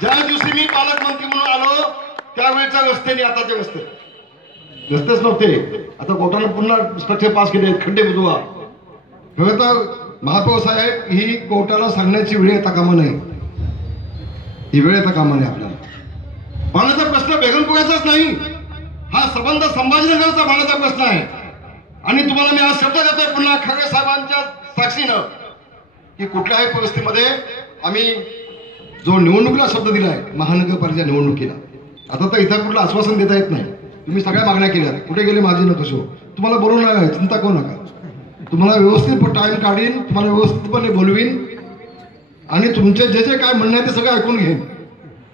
ज्या दिवशी मी पालकमंत्री म्हणून आलो त्यावेळेच्या व्यवस्थेने आताच्या व्यवस्थेच नव्हते. आता कोर्टाने पुन्हा स्ट्रक्चर पास केले, खड्डे बुजवा. खरं तर महापौर साहेब, ही कोर्टाला सांगण्याची वेळ येता कामा नाही. ही वेळ येता कामा नाही. आपल्याला पाण्याचा प्रश्न बेगमपुराचाच नाही, हा संबंध संभाजीनगरचा पाण्याचा प्रश्न आहे. आणि तुम्हाला मी आज शब्द देतोय पुन्हा खडगे साहेबांच्या साक्षीनं की कुठल्याही परिस्थितीमध्ये आम्ही जो निवडणुकीला शब्द दिलाय महानगरपालिका निवडणुकीला, आता तर इथं कुठलं आश्वासन देता येत नाही. तुम्ही सगळ्या मागण्या केल्या, कुठे गेले माझे नको शो. तुम्हाला बोलवणार आहे, चिंता करू नका. तुम्हाला व्यवस्थित टाइम काढीन, तुम्हाला व्यवस्थितपणे बोलवीन आणि तुमचे जे जे काय म्हणणं आहे ते सगळं ऐकून घेईन.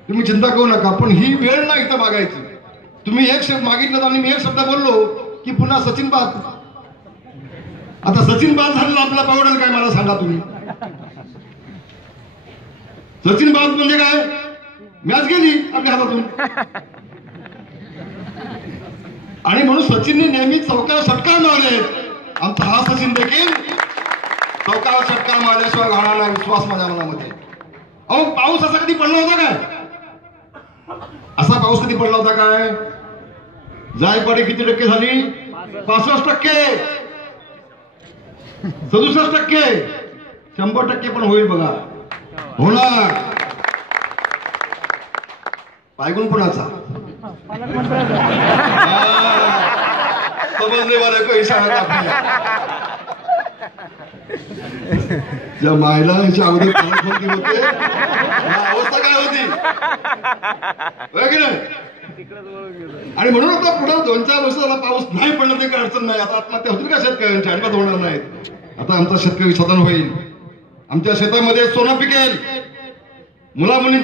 तुम्ही चिंता करू नका. पण ही वेळ नाही इथं मागायची. तुम्ही एक शब्द मागितलं आणि मी एक शब्द बोललो की पुन्हा सचिन बाद. आता सचिन बाद झालेला आपल्याला परवडेल काय मला सांगा तुम्ही. सचिन बाद म्हणजे काय, मॅच गेली आपल्या हातातून. आणि म्हणून सचिनने नेहमी चौकार षटकार मारले. आमचा हा सचिन देखील चौकार षटकार मारल्याशिवाय राहणार नाही, विश्वास माझ्या मनामध्ये. अहो पाऊस असा कधी पडला होता काय? असा पाऊस कधी पडला होता काय? जायपाडी किती टक्के झाली? 65%, 67%, 100% पण होईल बघा. होणार. पायगुण कोणाचा? समजले वाले को इशारा आपल्याला. ज्या मायला याच्या अगोदर पालकमंत्री होते अवस्था काय होती की नाही. आणि म्हणून आता पुढे 2-4 वर्षाला पाऊस नाही पडला तरी काही अडचण नाही. आता आत्महत्या होतील का शेतकऱ्यांची? अजिबात होणार नाहीत. आता आमचा शेतकरी सदन होईल, आमच्या शेतामध्ये सोनं पिकेल, मुला मुलींची